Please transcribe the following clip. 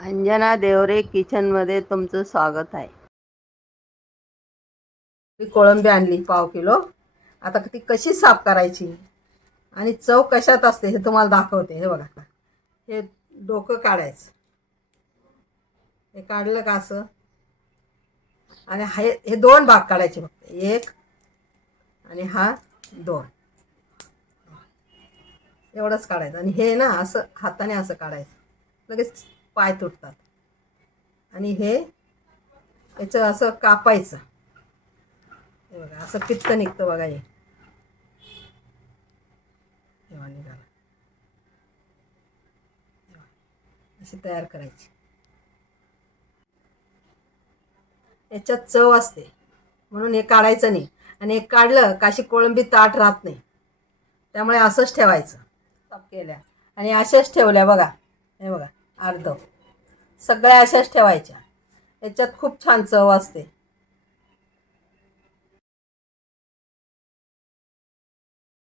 अंजना देवरे किचनमध्ये तुमचं स्वागत आहे. ती कोळंबी आणली पाव किलो. आता ती कशी साफ करायची? आणि चव कशात असते हे तुम्हाला दाखवते. हे बघा हे डोकं काढायचं. हे काढलं का असं? आणि हे हे दोन भाग काढायचे फक्त. एक आणि हा दोन. एवढंच काढायचं. आणि हे ना असं हाताने असं काढायचं. लगेच पाय तुटतात. आणि हे याचं असं कापायचं. हे बघा असं पित्त निघतं बघा हे. अशी तयार करायची. याच्यात चव असते. म्हणून हे काढायचं नाही. आणि हे काढलं का अशी कोळंबी ताट राहत नाही. त्यामुळे असंच ठेवायचं. केल्या. आणि अशाच ठेवल्या बघा. हे बघा. अर्ध. सगळ्या अशाच ठेवायच्या. याच्यात खूप छान चव असते.